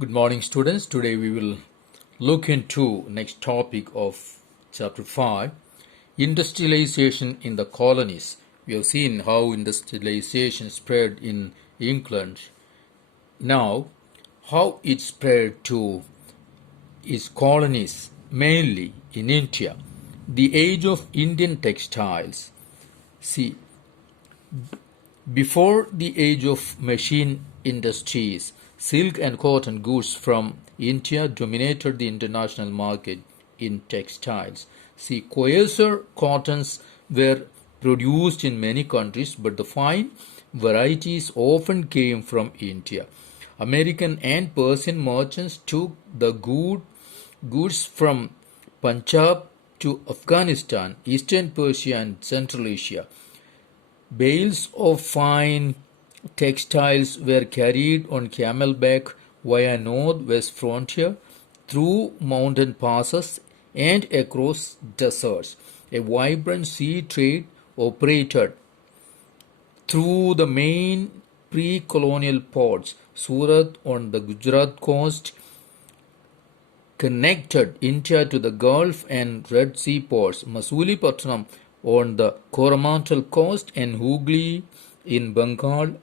Good morning, students. Today we will look into next topic of chapter 5, industrialization in the colonies. We have seen how industrialization spread in England. Now, how it spread to its colonies, mainly in India. The age of Indian textiles. See, before the age of machine industries, silk and cotton goods from India dominated the international market in textiles. See, coarser cottons were produced in many countries, but the fine varieties often came from India. American and Persian merchants took the goods from Punjab to Afghanistan, Eastern Persia, and Central Asia. Bales of fine textiles were carried on camelback via north-west frontier, through mountain passes, and across deserts. A vibrant sea trade operated through the main pre-colonial ports. Surat on the Gujarat coast connected India to the Gulf and Red Sea ports. Masulipatanam on the Coromandel coast and Hooghly in Bengal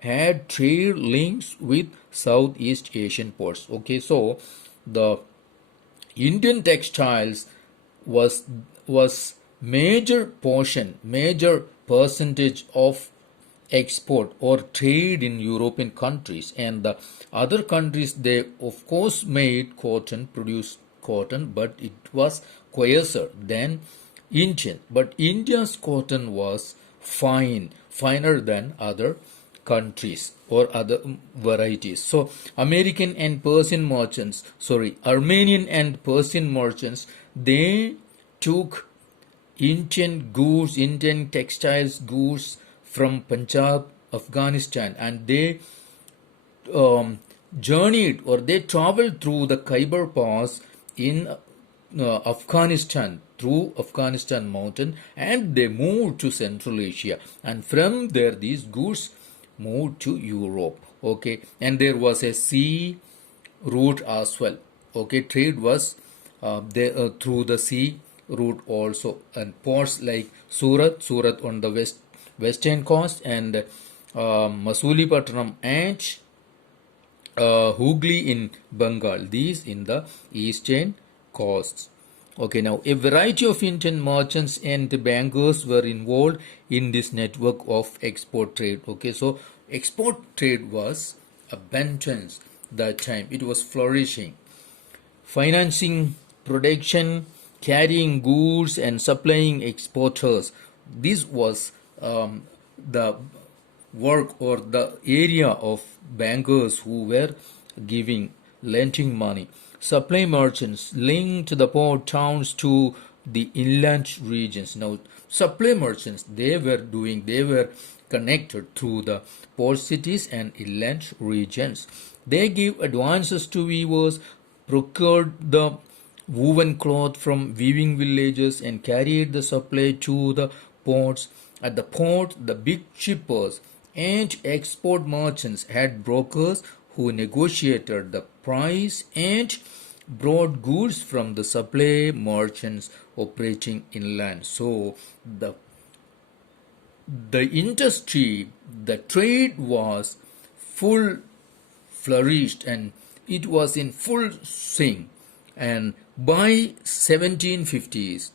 had trade links with Southeast Asian ports. Okay, so the Indian textiles was major percentage of export or trade in European countries, and the other countries, they of course made cotton, produced cotton, but it was coarser than Indian. But India's cotton was finer than other countries or other varieties. So Armenian and Persian merchants, they took Indian textiles goods from Punjab, Afghanistan, and they journeyed or they traveled through the Khyber Pass in Afghanistan, through Afghanistan mountain, and they moved to Central Asia, and from there these goods moved to Europe. Okay, and there was a sea route as well. Okay, trade was there through the sea route also, and ports like Surat on the western coast, and Masulipatanam and Hooghly in Bengal, these in the eastern coasts. Okay, now a variety of Indian merchants and bankers were involved in this network of export trade. Okay, so export trade was abundant that time. It was flourishing, financing production, carrying goods, and supplying exporters. This was the work or the area of bankers who were lending money. Supply merchants linked the port towns to the inland regions. Now, supply merchants, they were connected through the port cities and inland regions. They gave advances to weavers, procured the woven cloth from weaving villages, and carried the supply to the ports. At the port, the big shippers and export merchants had brokers who negotiated the price and brought goods from the supply merchants operating inland. So the industry, the trade was full flourished, and it was in full swing. And by 1750s,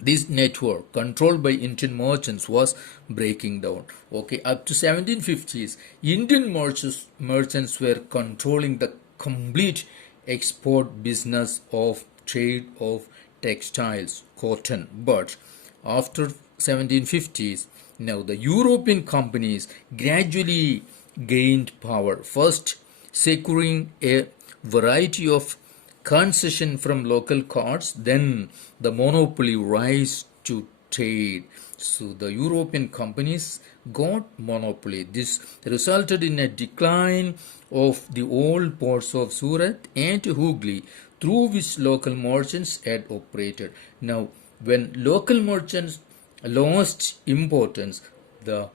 this network controlled by Indian merchants was breaking down. Okay, up to 1750s, Indian merchants were controlling the complete export business of trade of textiles, cotton. But after 1750s, now the European companies gradually gained power, first securing a variety of concession from local courts, then the monopoly rise to trade. So the European companies got monopoly. This resulted in a decline of the old ports of Surat and Hooghly, through which local merchants had operated. Now, when local merchants lost importance, the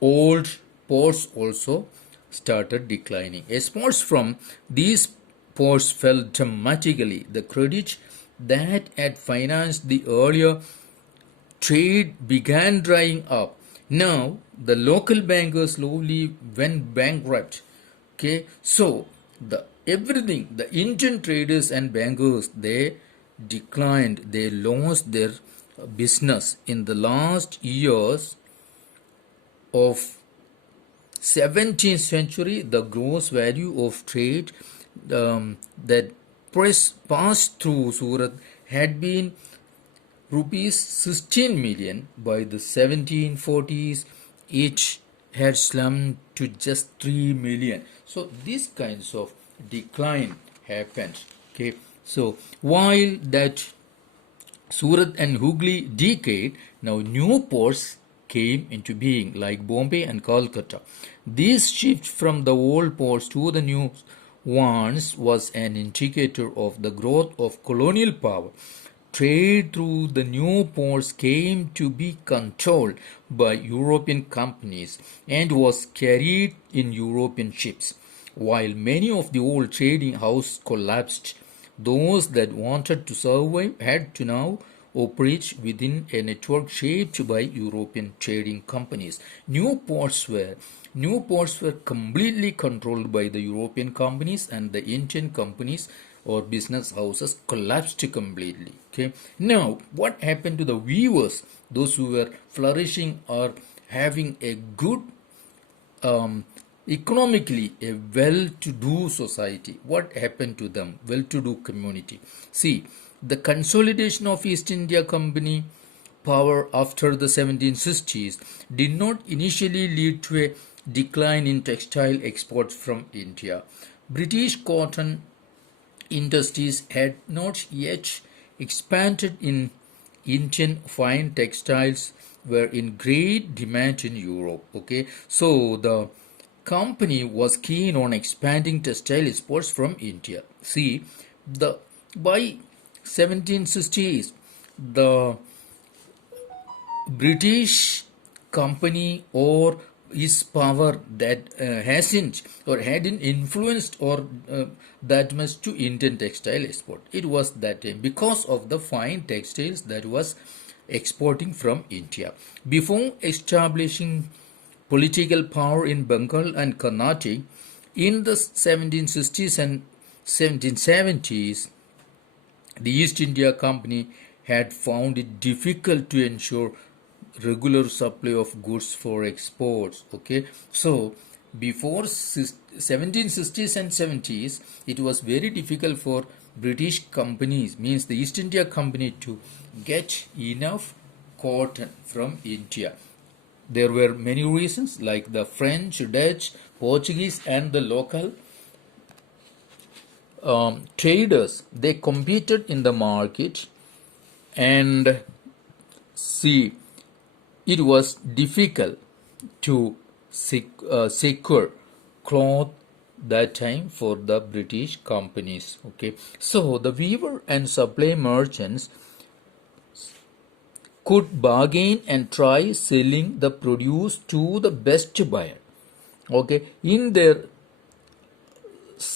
old ports also started declining. Exports from these ports fell dramatically. The credit that had financed the earlier trade began drying up. Now, the local bankers slowly went bankrupt. Okay, so the Indian traders and bankers, they declined, they lost their business in the last years of 17th century. The gross value of trade that passed through Surat had been rupees 16 million. By the 1740s, it had slumped to just 3 million. So these kinds of decline happened. Okay, so while that Surat and Hooghly decayed, now new ports came into being like Bombay and Calcutta. This shift from the old ports to the new ones was an indicator of the growth of colonial power. Trade through the new ports came to be controlled by European companies and was carried in European ships. While many of the old trading houses collapsed, those that wanted to survive had to now operate within a network shaped by European trading companies. New ports were completely controlled by the European companies, and the Indian companies or business houses collapsed completely. Okay. Now, what happened to the weavers, those who were flourishing or having a good economically a well-to-do society? What happened to them? Well-to-do community. See, the consolidation of East India Company power after the 1760s did not initially lead to a decline in textile exports from India. British cotton industries had not yet expanded in Indian fine textiles were in great demand in Europe. Okay, so the company was keen on expanding textile exports from India. See, the by 1760s, the British company or his power that hasn't or hadn't influenced or that much to Indian textile export. It was that time because of the fine textiles that was exporting from India. Before establishing political power in Bengal and Carnatic in the 1760s and 1770s, the East India Company had found it difficult to ensure regular supply of goods for exports. Okay, so before 1760s and 70s, it was very difficult for British companies, means the East India Company, to get enough cotton from India. There were many reasons like the French, Dutch, Portuguese and the local traders. They competed in the market, and see, it was difficult to secure cloth that time for the British companies. Okay, so the weaver and supply merchants could bargain and try selling the produce to the best buyer. Okay, in their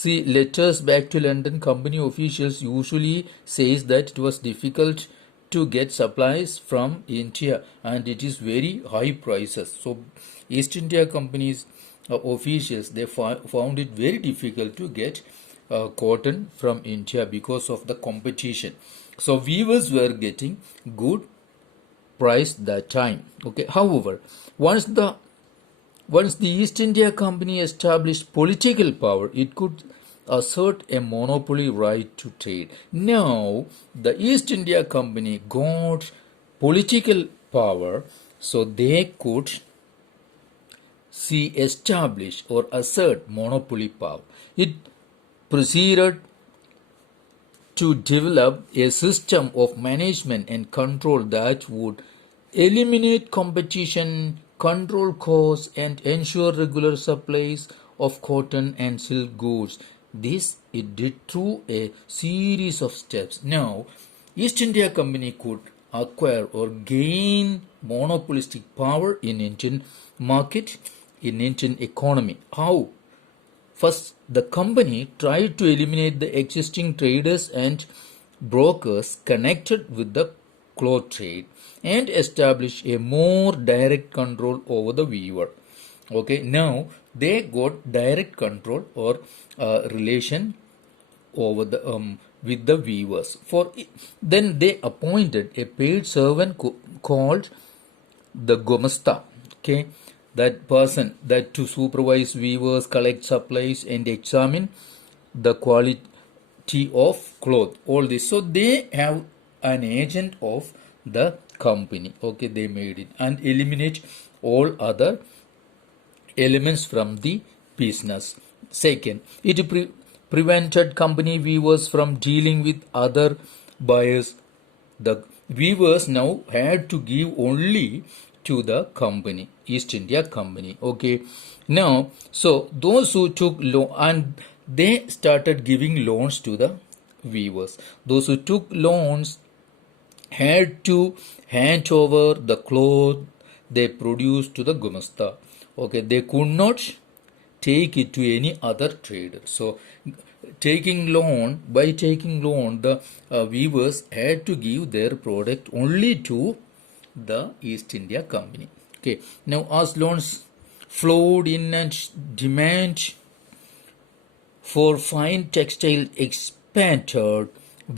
letters back to London, company officials usually says that it was difficult to get supplies from India and it is very high prices. So East India Company's officials, they found it very difficult to get cotton from India because of the competition. So weavers were getting good price that time. Okay, however, once the East India Company established political power, it could assert a monopoly right to trade. Now, the East India Company got political power, so they could establish or assert monopoly power. It proceeded to develop a system of management and control that would eliminate competition, control costs, and ensure regular supplies of cotton and silk goods. This it did through a series of steps. Now, East India Company could acquire or gain monopolistic power in Indian market, in Indian economy. How? First, the company tried to eliminate the existing traders and brokers connected with the cloth trade and establish a more direct control over the weaver. Okay, now they got direct control or relation over the with the weavers. Then they appointed a paid servant called the gomasta. Okay, that person that to supervise weavers, collect supplies, and examine the quality of cloth. All this. So they have an agent of the company. Okay, they made it and eliminate all other elements from the business. Second, it prevented company weavers from dealing with other buyers. The weavers now had to give only to the company, East India Company. Okay, now so those who took loan and they started giving loans to the weavers. Those who took loans had to hand over the cloth they produced to the gumasta. Okay, they could not take it to any other trader. So by taking loan, the weavers had to give their product only to the East India Company. Okay, now as loans flowed in and demand for fine textile expanded,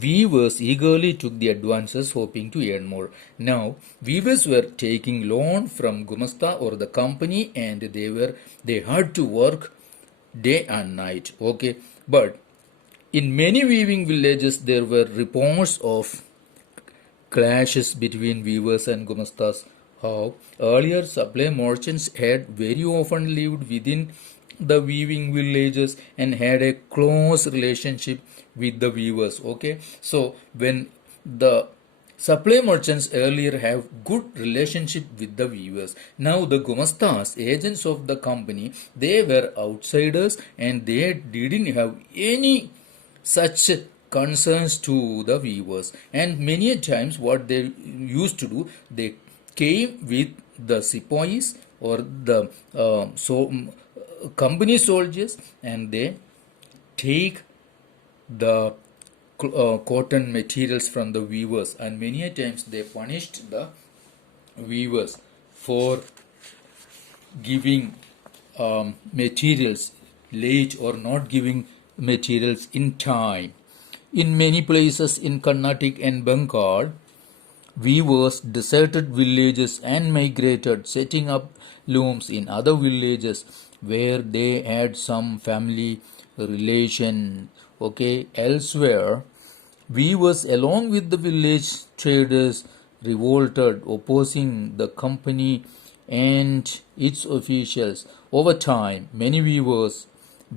weavers eagerly took the advances hoping to earn more. Now, weavers were taking loan from Gumasta or the company and they had to work day and night. Okay, but in many weaving villages there were reports of clashes between weavers and gumastas. How earlier supply merchants had very often lived within the weaving villages and had a close relationship with the weavers. Okay, so when the supply merchants earlier have good relationship with the weavers, now the gumastas, agents of the company, they were outsiders and they didn't have any such concerns to the weavers. And many a times what they used to do, they came with the sepoys or the company soldiers and they take the cotton materials from the weavers, and many a times they punished the weavers for giving materials late or not giving materials in time. In many places in Carnatic and Bengal, weavers deserted villages and migrated, setting up looms in other villages where they had some family relation. Okay, elsewhere, weavers along with the village traders revolted, opposing the company and its officials. Over time, many weavers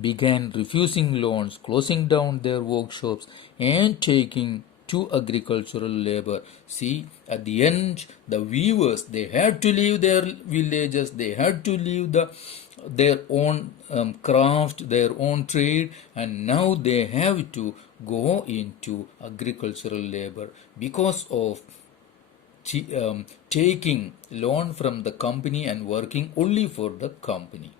began refusing loans, closing down their workshops, and taking to agricultural labor. See, at the end, the weavers, they had to leave their villages, they had to leave their own craft, their own trade, and now they have to go into agricultural labor because of taking loan from the company and working only for the company.